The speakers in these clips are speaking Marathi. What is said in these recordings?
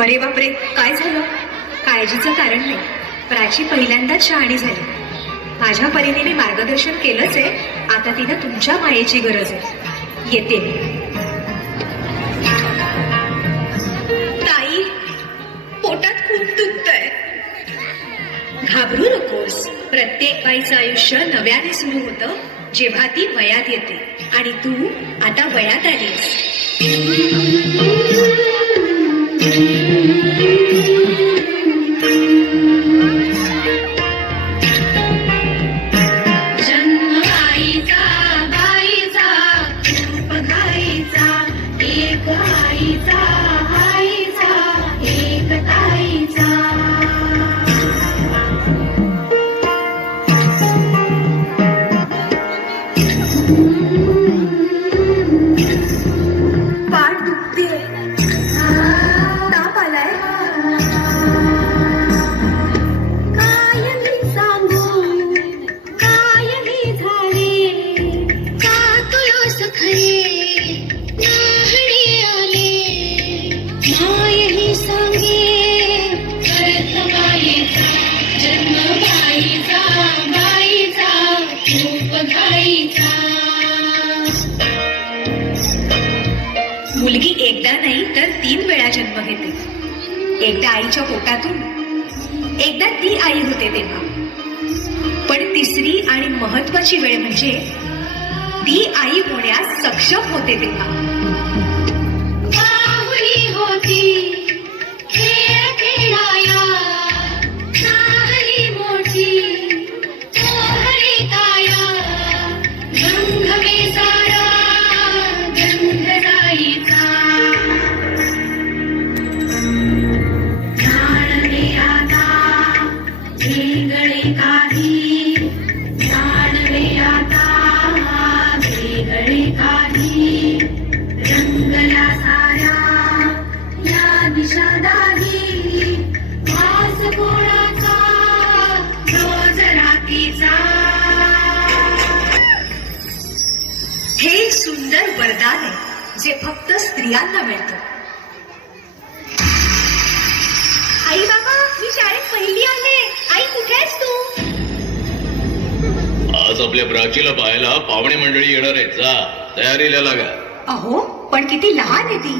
अरे बापरे, काय झालं? काळजीचं कारण नाही. प्राची पहिल्यांदाच शहाणी झाली. माझ्या परीने मी मार्गदर्शन केलंच आहे. आता तिला तुमच्या मायेची गरज आहे. येते मी. ताई, पोटात खूप दुखतंय. घाबरू नकोस. प्रत्येक बाईचं आयुष्य नव्याने सुरू होतं जेव्हा ती वयात येते. आणि तू आता वयात आलीस. जन्म आईचा बाईचा बघायचा एक आईचा आईचा एक ताईचा. पाठ दुखते. ताप आलाय. कायही सांगू कायही झाले का तुळस खरे नाहणे आले. मायही सांगे करत बाईचा जन्म बाईचा बाईचा खूप घाईचा. मुलगी एकदा नाही तर 3 वेळा जन्म घेते. एकदा आईच्या पोटातून, एकदा ती आई होते तेव्हा. पण तिसरी आणि महत्वाची वेळ म्हणजे ती आई होण्यास सक्षम होते तेव्हा. बाहुली होती खेळ खेळाया नाहली मोठी तोहरी काया. गंधवे सारा गंध जाईचा. जाणवे आता वेगळे काही जाणवे आता वेगळे काही. रंगला सारा या दिशादाही वास कोणाचा रोज रात्रीचा. हे एक सुंदर वरदान आहे जे फक्त स्त्रियांना मिळतं. आई बाबा, मी शाळेत पहिली आले. आई, कुठे आहेस तू? आज आपल्या प्राचीला पाहायला पाहुणे मंडळी येणार आहेत. जा, तयारीला लागा. अहो, पण किती लहान आहे ती.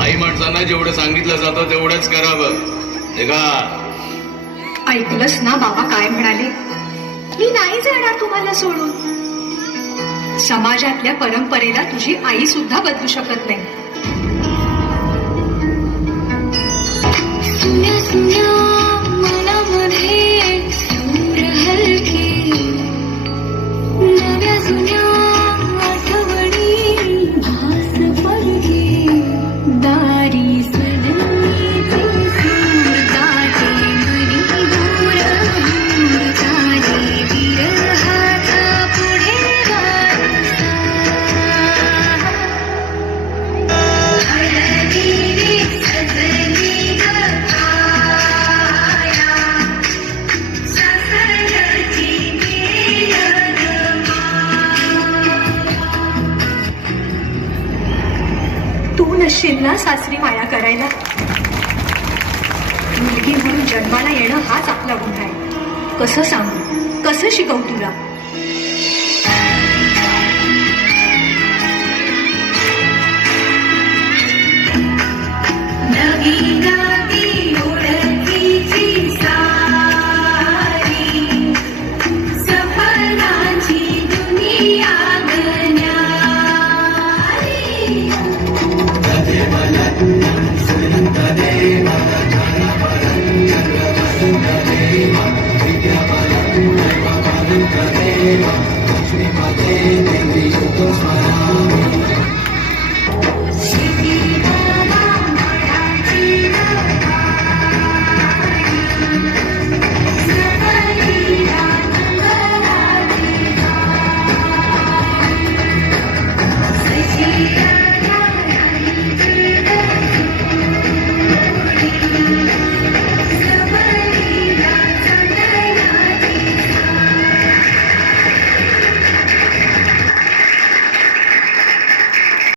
आई माणसांना जेवढं सांगितलं जातं तेवढंच करावं. निघा. ऐकलंस ना बाबा काय म्हणाले? मी नाही जाणार तुम्हाला सोडून. समाजातल्या परंपरेला तुझी आई सुद्धा बदलू शकत नाही. सुन्या सुन्या मनामध्ये सूर हलके नव्या जुन्या आठवणी भास पडके. दारी सदनीचे सूर दाटे मनी दूर दूर तारे विरहाचा पुढे वारसा. हळदीने सजली तू नसशील ना सासरी माया करायला. मुलगी म्हणून जन्माला येणं हाच आपला गुन्हा आहे. कसं सांगू, कसं शिकवू तुला? नवी नवी ओळखीची सारी सपनाची दुनिया गण्यारी. देवाला सुंदर